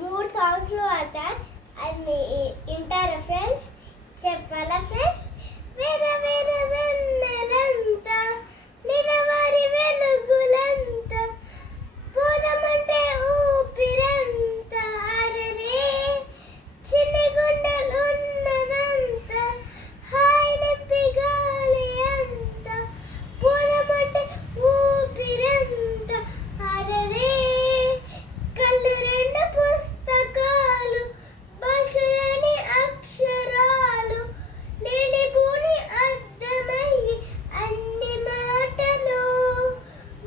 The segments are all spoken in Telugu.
మూడు సాంగ్స్లో పాడతా. అది వింటారా ఫ్రెండ్స్? చెప్పాలా ఫ్రెండ్స్? వేరే వేరే వెన్నెలంతా నిలవారి వెలుగులంతా పోదామంటే ఊపిరంతా అరరే చిన్ని గుండెలు ఉన్నదంతా హాయ్ నిప్పి గాలి అంతా పోదామంటే ఊపిరంతా అరరే కళ్ళు రెండు పుస్తకాలు భాషలని అక్షరాలు లేని భూని అర్థమయ్యి అన్ని మాటలు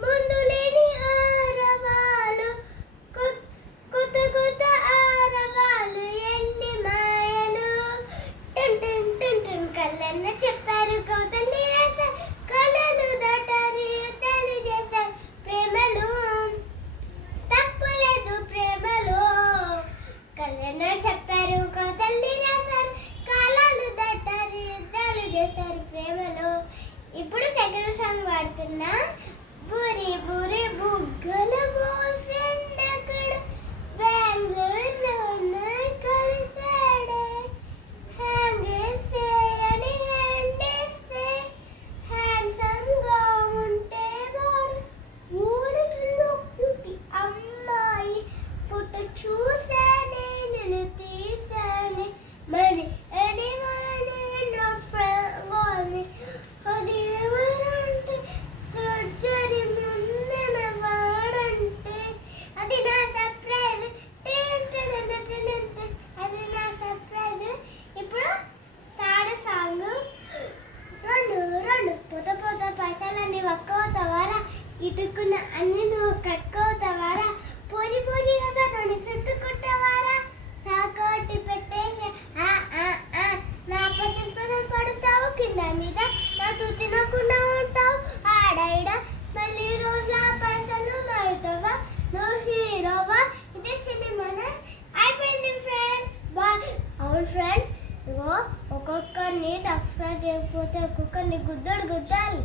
ముందు లేని ఆరవాలు కొత్త కొత్త ఆరవాలు ఎన్ని మాయలు టన్ టన్ టన్ టన్ కళ్ళన్న చెప్పారు కౌతల్ని రాశారు కళలు దాటారు యుద్ధాలు చేశారు ప్రేమలు తప్పులేదు ప్రేమలో కళ్ళన్న చెప్పారు కౌతల్ని రాశారు కాలాలు దాటారు యుద్ధాలు చేశారు ప్రేమలో. ఇప్పుడు సెకండ్ సాంగ్ పాడుతున్నా. బూరి బూరి బుగ్గల బాయ్ ఫ్రెండ్ అక్కడ బెంగళూరులో కలిసాడే హ్యాంగ్ చేయని హ్యాండేస్తే హ్యాండ్సమ్ గా ఉంటే వాడు ఊరిలో బ్యూటీ అమ్మాయి ఫోటో చూసానే నేను తీసానే మరి ఎడివాడే నా ఫ్రెండ్ అది ఎవరంటే సర్జరీ ముందన వాడంటే అది నా సర్ప్రైజ్ అది నా సర్ప్రైజ్. ఇప్పుడు థర్డ్ సాంగ్. రెండు రెండు పొత పొత పైసలన్నీ వక్కవుతావారా ఇటుకున్న అన్ని నువ్వు కట్టుకోతావారా పొరి పొరి కదా నన్ను చుట్టుకుంటావారా సాకోటి పెట్టేసి నా పసం పసం పడుతావు కింద మీద నా తినకుండా ఉంటావు ఆడైడ మళ్ళీ రోజుల పైసలు అవుతావా నువ్వు హీరోవా ఇదే సినిమానా అయిపోయింది ఫ్రెండ్స్. బాయ్. అవును ఫ్రెండ్స్, ఇగో ఒక్కొక్కరిని సబ్స్క్రైబ్ చేయకపోతే ఒక్కొక్కరిని గుద్దాలి.